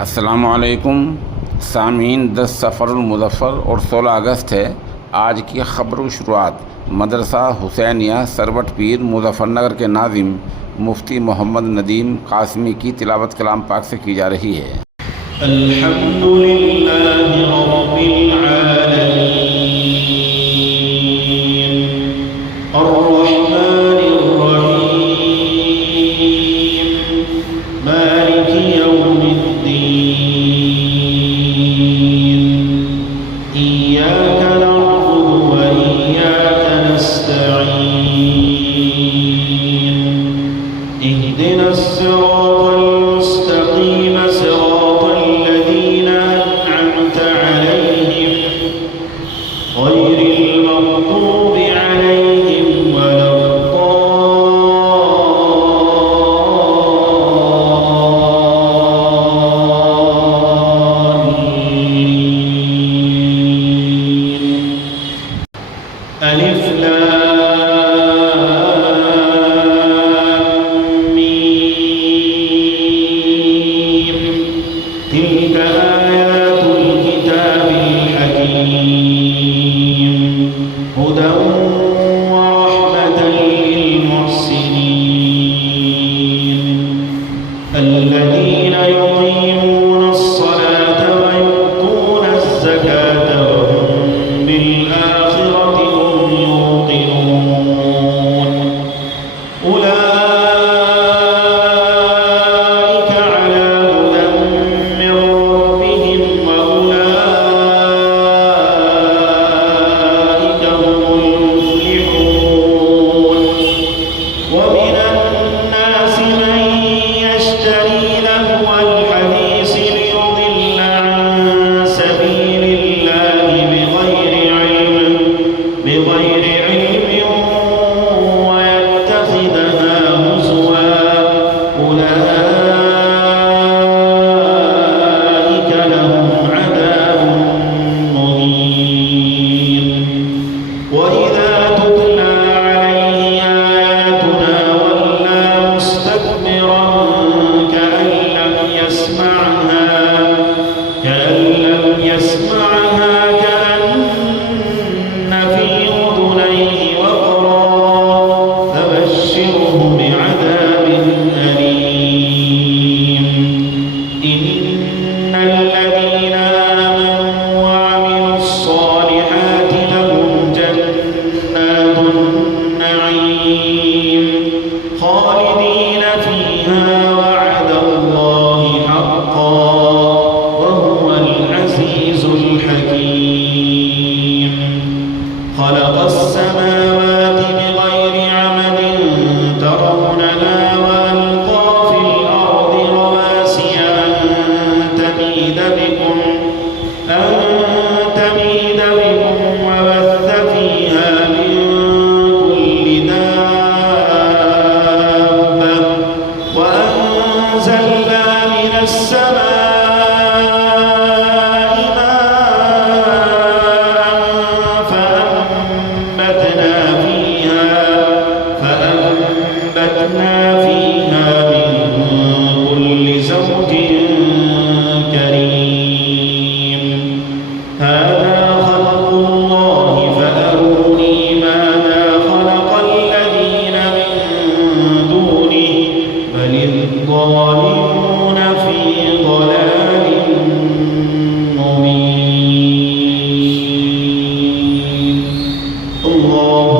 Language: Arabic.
अस्सलामुअलैकुम सामीन। 10 सफ़रुल-मुज़फ़्फ़र और 16 अगस्त है। आज की ख़बर की शुरुआत मदरसा हुसैनिया सरवट पीर मुज़फ़्फ़रनगर के नाज़िम मुफ्ती मोहम्मद नदीम कासमी की तिलावत कलाम पाक से की जा रही है। अल्हम्दुलिल्लाहि रब्बिल आलमीन अर्रहमानिर्रहीम मालिकि यौमिद्दीन इय्याका नअबुदु व इय्याका नस्तईन इहदिनस सिरातल मुस्तक़ीम सिरातल लज़ीना अनअमता अलैहिम गैरिल मग़्दूबि अलैहिम अलिफ लाम मीम तिल्क आयातुल किताबिल हकीम हुदन व रहमतन लिल मुहसिनीन الذين يقيمون الصلاة ويؤتون الزكاة وهم بالآخرة هم يوقنون أولئك على هدى من ربهم وأولئك هم المفلحون ومن الناس من يشتري لهو الحديث ليضل عن سبيل الله بغير علم ويتخذها هزوا أولئك لهم عذاب مهين وإذا تتلى عليه آياتنا ولى مستكبرا كأن لم يسمعها كأن في أذنيه وقرا فبشره بعذاب أليم إن الذين آمنوا وعملوا الصالحات لهم جنات النعيم خالدين فيها وعد الله حقا وهو العزيز الحكيم خلق السماوات بغير عمد ترونها وألقى في الأرض رواسي أن تميد بكم وبث فيها من كل دابة وأنزلنا من السماء ماء فأنبتنا فيها من كل زوج كريم هذا خلق الله فأروني ماذا خلق الذين من دونه بل الظالمون في ضلال مبين الله